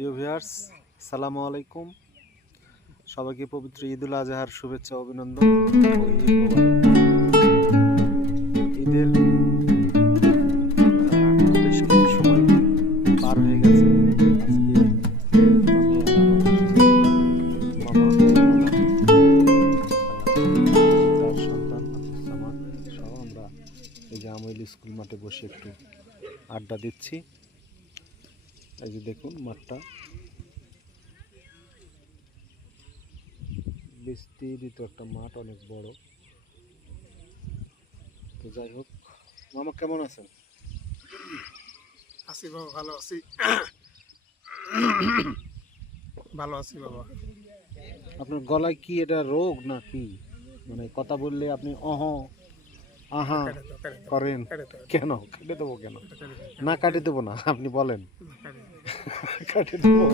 প্রিয় ভিউয়ার্স, আসসালামু আলাইকুম। সবাইকে পবিত্র ঈদুল আজহার শুভেচ্ছা ও অভিনন্দন। ঈদের বেশ কিছু সময় পার হয়ে গেছে। আজকে আমি আর আমার মামা, তার সন্তান আমার সহ আমরা এই যে আমইল স্কুল মাঠে বসে একটু আড্ডা দিচ্ছি। এই যে দেখুন মাঠটা বিস্তৃত একটা মাঠ, অনেক বড়। তো যাই হোক, মামা কেমন আছেন? আছি বাবা, ভালো আছি। ভালো আছি বাবা। আপনার গলায় কি এটা রোগ না কি? মানে কথা বললে আপনি আহা করেন কেন? কেটে দেবো কেন? না কাটে দেবো না, আপনি বলেন। কাটে দেবো।